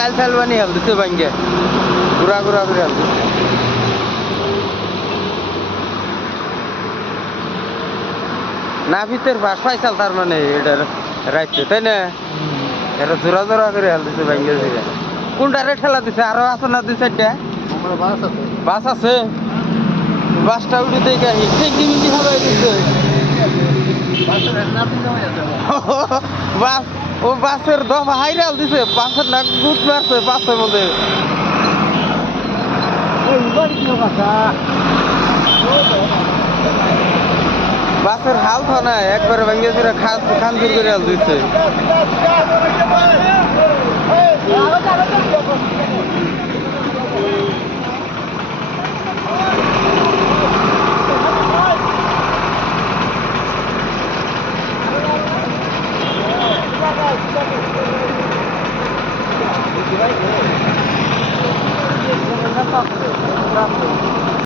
চাল চাল বানিয়ে হাল দিছে ভাঙ্গে ঘুরা ঘুরা করে হাল দিছে না ভিতর বাস পাইছাল তার মানে এটার রাইতে তাই না এটা জোড়া জোড়া করে হাল দিছে ভাঙ্গে দিকে কোনটারে ঠেলা দিছে আরো আছে না দুই চারটা বাস আছে বাসটা উঠে দেখে ঠেঙ্গি মিঙ্গি হালাই দিচ্ছে বাস ও বাসের দফা হাইরাল দিছে বাসের নাক গুদ মারছে বাসের মধ্যে বাসের হাল থানা একবারে ভেঙে ছিল খানজুর করে হাল দিচ্ছে Gracias.